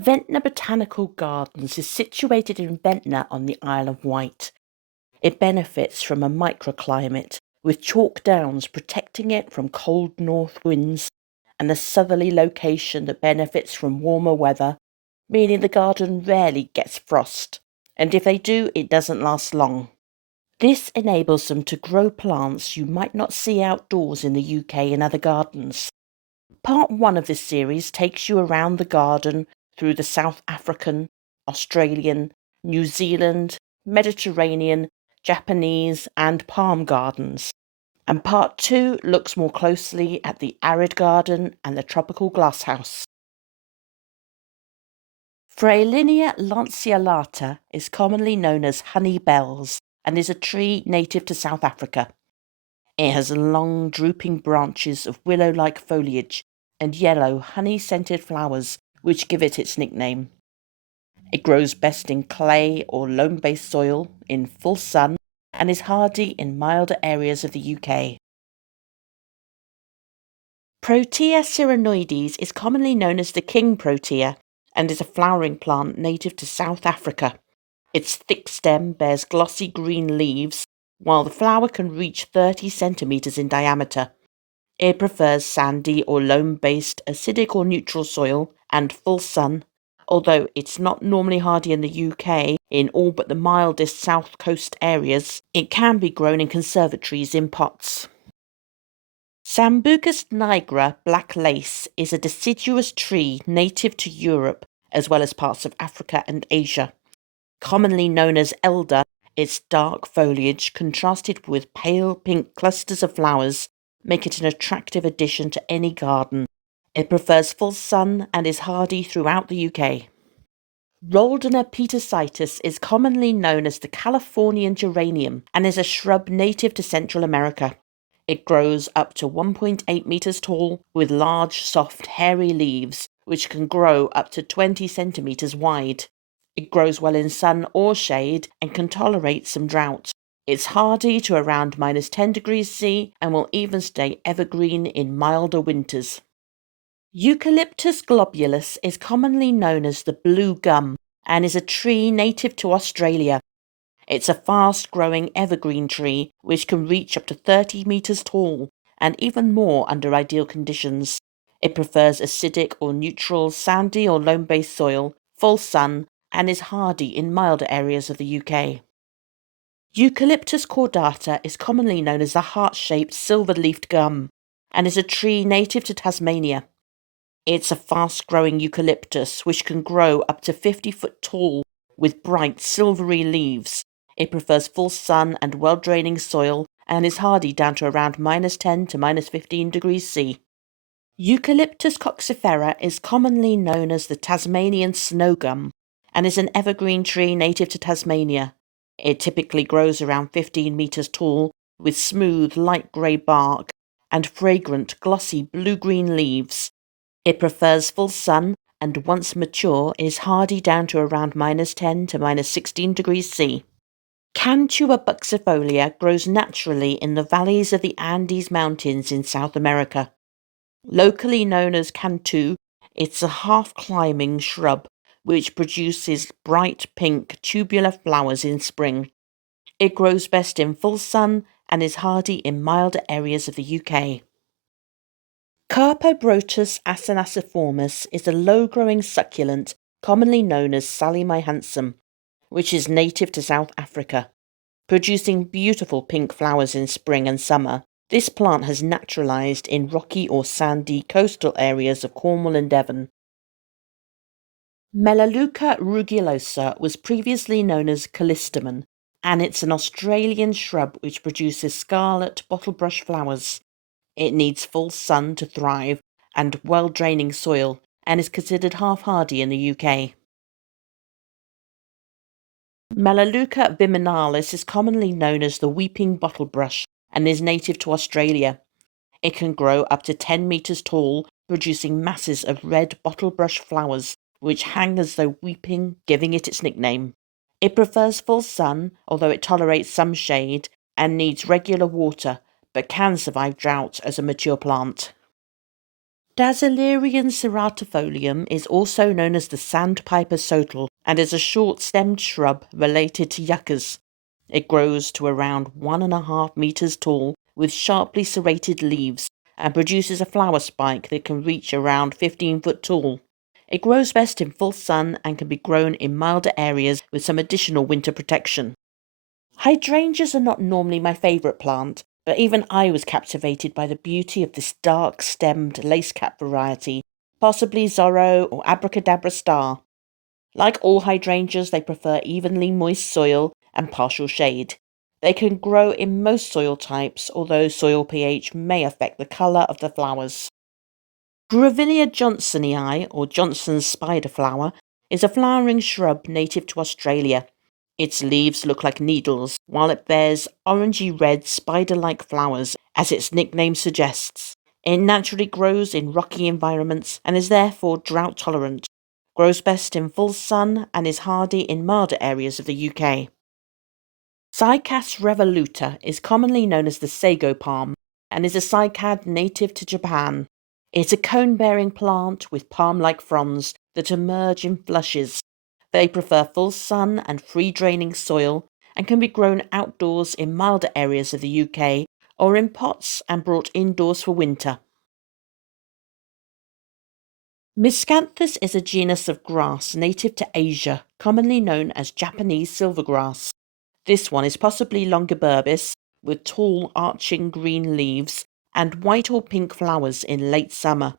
Ventnor Botanical Gardens is situated in Ventnor on the Isle of Wight. It benefits from a microclimate, with chalk downs protecting it from cold north winds and a southerly location that benefits from warmer weather, meaning the garden rarely gets frost, and if they do, it doesn't last long. This enables them to grow plants you might not see outdoors in the UK and other gardens. Part 1 of this series takes you around the garden through the South African, Australian, New Zealand, Mediterranean, Japanese and palm gardens. And Part 2 looks more closely at the Arid garden and the tropical glasshouse. Freya lanceolata is commonly known as honey bells and is a tree native to South Africa. It has long drooping branches of willow-like foliage and yellow honey-scented flowers which give it its nickname. It grows best in clay or loam-based soil in full sun and is hardy in milder areas of the UK. Protea cyranoides is commonly known as the king protea and is a flowering plant native to South Africa. Its thick stem bears glossy green leaves, while the flower can reach 30 centimetres in diameter. It prefers sandy or loam-based acidic or neutral soil and full sun, although it's not normally hardy in the UK in all but the mildest south coast areas. It can be grown in conservatories in pots. Sambucus nigra black lace is a deciduous tree native to Europe as well as parts of Africa and Asia. Commonly known as elder, its dark foliage contrasted with pale pink clusters of flowers make it an attractive addition to any garden. It prefers full sun and is hardy throughout the UK. Roldaner petersitis is commonly known as the Californian geranium and is a shrub native to Central America. It grows up to 1.8 meters tall with large, soft, hairy leaves, which can grow up to 20 centimeters wide. It grows well in sun or shade and can tolerate some drought. It's hardy to around -10 degrees C and will even stay evergreen in milder winters. Eucalyptus globulus is commonly known as the blue gum and is a tree native to Australia. It's a fast-growing evergreen tree which can reach up to 30 meters tall and even more under ideal conditions. It prefers acidic or neutral, sandy or loam-based soil, full sun, and is hardy in milder areas of the UK. Eucalyptus cordata is commonly known as the heart-shaped silver-leafed gum and is a tree native to Tasmania. It's a fast-growing eucalyptus which can grow up to 50 foot tall with bright silvery leaves. It prefers full sun and well-draining soil and is hardy down to around -10 to -15 degrees C. Eucalyptus coxifera is commonly known as the Tasmanian snow gum and is an evergreen tree native to Tasmania. It typically grows around 15 meters tall with smooth light grey bark and fragrant glossy blue-green leaves. It prefers full sun and once mature is hardy down to around -10 to -16 degrees C. Cantua buxifolia grows naturally in the valleys of the Andes Mountains in South America. Locally known as cantu, it's a half-climbing shrub which produces bright pink tubular flowers in spring. It grows best in full sun and is hardy in milder areas of the UK. Carpobrotus acinaciformis is a low-growing succulent commonly known as Sally My Handsome, which is native to South Africa. Producing beautiful pink flowers in spring and summer, this plant has naturalised in rocky or sandy coastal areas of Cornwall and Devon. Melaleuca rugulosa was previously known as callistemon, and it's an Australian shrub which produces scarlet bottlebrush flowers. It needs full sun to thrive and well-draining soil and is considered half-hardy in the UK. Melaleuca viminalis is commonly known as the weeping bottlebrush and is native to Australia. It can grow up to 10 meters tall, producing masses of red bottlebrush flowers which hang as though weeping, giving it its nickname. It prefers full sun, although it tolerates some shade, and needs regular water, but can survive drought as a mature plant. Dasylirion ceratofolium is also known as the sandpiper sotal and is a short-stemmed shrub related to yuccas. It grows to around 1.5 meters tall with sharply serrated leaves and produces a flower spike that can reach around 15 foot tall. It grows best in full sun and can be grown in milder areas with some additional winter protection. Hydrangeas are not normally my favourite plant, but even I was captivated by the beauty of this dark-stemmed lacecap variety, possibly Zorro or Abracadabra star. Like all hydrangeas, they prefer evenly moist soil and partial shade. They can grow in most soil types, although soil pH may affect the colour of the flowers. Grevillea johnsonii, or Johnson's spider flower, is a flowering shrub native to Australia. Its leaves look like needles, while it bears orangey-red spider-like flowers, as its nickname suggests. It naturally grows in rocky environments and is therefore drought-tolerant, grows best in full sun, and is hardy in milder areas of the UK. Cycas revoluta is commonly known as the sago palm and is a cycad native to Japan. It's a cone-bearing plant with palm-like fronds that emerge in flushes. They prefer full sun and free-draining soil and can be grown outdoors in milder areas of the UK or in pots and brought indoors for winter. Miscanthus is a genus of grass native to Asia, commonly known as Japanese silvergrass. This one is possibly longiburbis, with tall arching green leaves and white or pink flowers in late summer.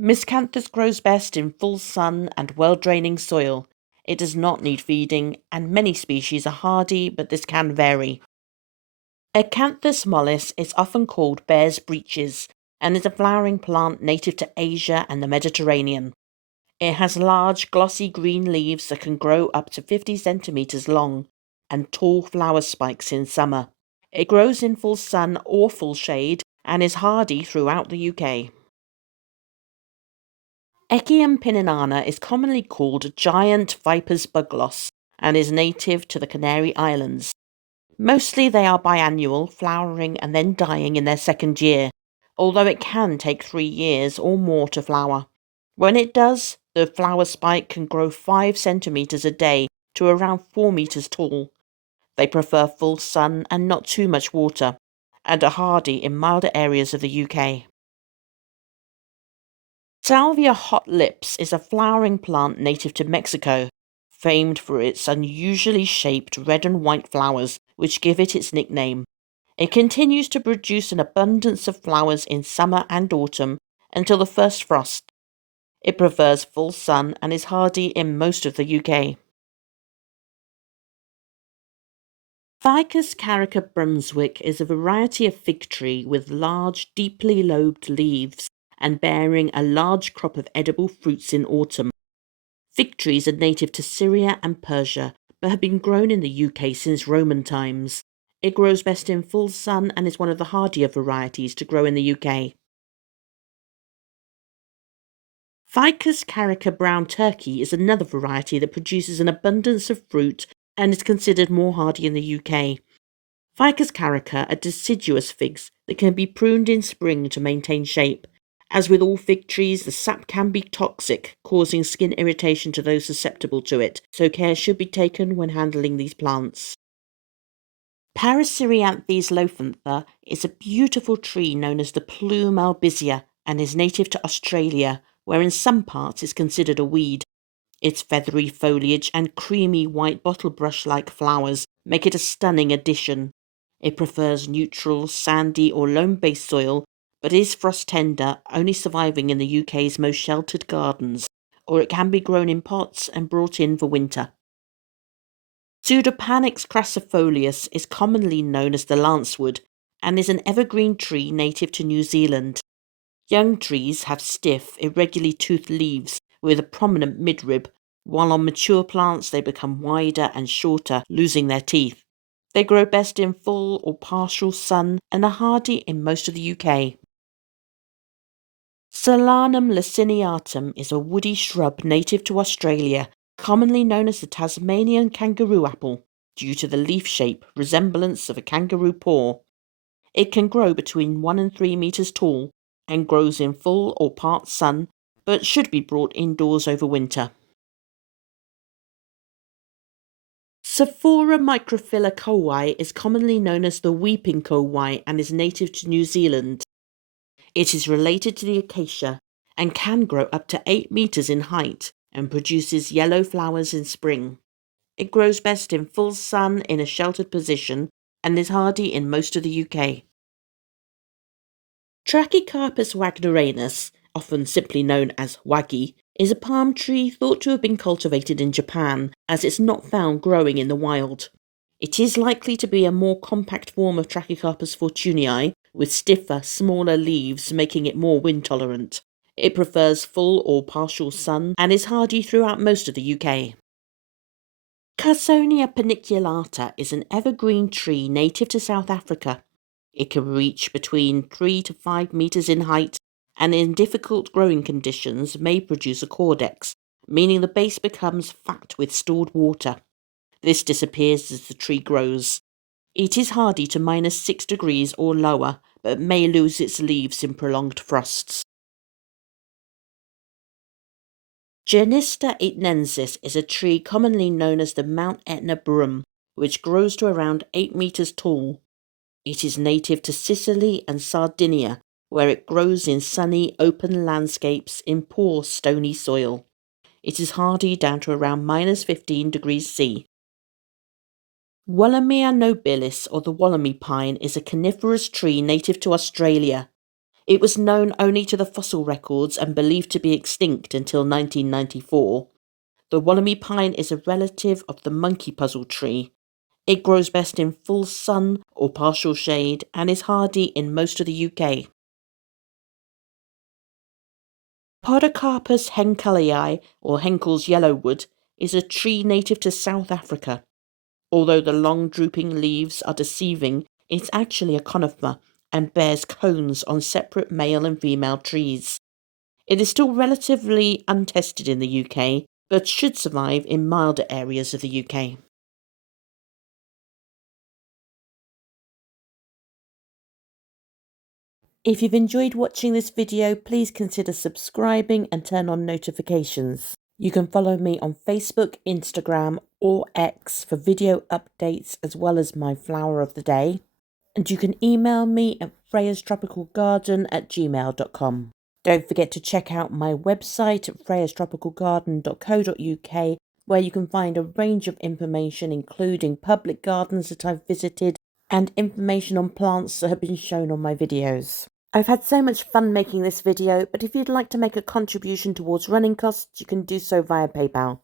Miscanthus grows best in full sun and well-draining soil. It does not need feeding, and many species are hardy, but this can vary. Acanthus mollis is often called bear's breeches and is a flowering plant native to Asia and the Mediterranean. It has large, glossy green leaves that can grow up to 50 centimeters long and tall flower spikes in summer. It grows in full sun or full shade and is hardy throughout the UK. Echium pininana is commonly called giant viper's bugloss and is native to the Canary Islands. Mostly they are biannual, flowering and then dying in their second year, although it can take 3 years or more to flower. When it does, the flower spike can grow 5 centimeters a day to around 4 meters tall. They prefer full sun and not too much water, and are hardy in milder areas of the UK. Salvia hot lips is a flowering plant native to Mexico, famed for its unusually shaped red and white flowers, which give it its nickname. It continues to produce an abundance of flowers in summer and autumn until the first frost. It prefers full sun and is hardy in most of the UK. Ficus carica Brunswick is a variety of fig tree with large, deeply lobed leaves and bearing a large crop of edible fruits in autumn. Fig trees are native to Syria and Persia, but have been grown in the UK since Roman times. It grows best in full sun and is one of the hardier varieties to grow in the UK. Ficus carica brown turkey is another variety that produces an abundance of fruit and is considered more hardy in the UK. Ficus carica are deciduous figs that can be pruned in spring to maintain shape. As with all fig trees, the sap can be toxic, causing skin irritation to those susceptible to it, so care should be taken when handling these plants. Parasyrianthes lophantha is a beautiful tree known as the plume albizia and is native to Australia, where in some parts is considered a weed. Its feathery foliage and creamy white bottlebrush-like flowers make it a stunning addition. It prefers neutral, sandy or loam-based soil, but is frost-tender, only surviving in the UK's most sheltered gardens, or it can be grown in pots and brought in for winter. Pseudopanix crassifolius is commonly known as the lancewood and is an evergreen tree native to New Zealand. Young trees have stiff, irregularly toothed leaves with a prominent midrib, while on mature plants they become wider and shorter, losing their teeth. They grow best in full or partial sun and are hardy in most of the UK. Solanum laciniatum is a woody shrub native to Australia, commonly known as the Tasmanian kangaroo apple, due to the leaf shape resemblance of a kangaroo paw. It can grow between 1 and 3 meters tall and grows in full or part sun, but should be brought indoors over winter. Sophora microphylla kowai is commonly known as the weeping kowai and is native to New Zealand. It is related to the acacia and can grow up to 8 meters in height and produces yellow flowers in spring. It grows best in full sun in a sheltered position and is hardy in most of the UK. Trachycarpus wagneranus, often simply known as waggy, is a palm tree thought to have been cultivated in Japan, as it's not found growing in the wild. It is likely to be a more compact form of Trachycarpus fortunei, with stiffer, smaller leaves making it more wind tolerant. It prefers full or partial sun and is hardy throughout most of the UK. Carsonia paniculata is an evergreen tree native to South Africa. It can reach between 3 to 5 meters in height and in difficult growing conditions may produce a caudex, meaning the base becomes fat with stored water. This disappears as the tree grows. It is hardy to -6 degrees or lower, but may lose its leaves in prolonged frosts. Genista etnensis is a tree commonly known as the Mount Etna broom, which grows to around 8 meters tall. It is native to Sicily and Sardinia, where it grows in sunny, open landscapes in poor, stony soil. It is hardy down to around -15 degrees C. Wallamia nobilis, or the Wallamy pine, is a coniferous tree native to Australia. It was known only to the fossil records and believed to be extinct until 1994. The Wallamy pine is a relative of the monkey puzzle tree. It grows best in full sun or partial shade and is hardy in most of the UK. Podocarpus henkelii, or Henkel's yellowwood, is a tree native to South Africa. Although the long drooping leaves are deceiving, it's actually a conifer and bears cones on separate male and female trees. It is still relatively untested in the UK, but should survive in milder areas of the UK. If you've enjoyed watching this video, please consider subscribing and turn on notifications. You can follow me on Facebook, Instagram, or X for video updates as well as my flower of the day. And you can email me at freyastropicalgarden@gmail.com. Don't forget to check out my website at freyastropicalgarden.co.uk, where you can find a range of information including public gardens that I've visited and information on plants that have been shown on my videos. I've had so much fun making this video, but if you'd like to make a contribution towards running costs, you can do so via PayPal.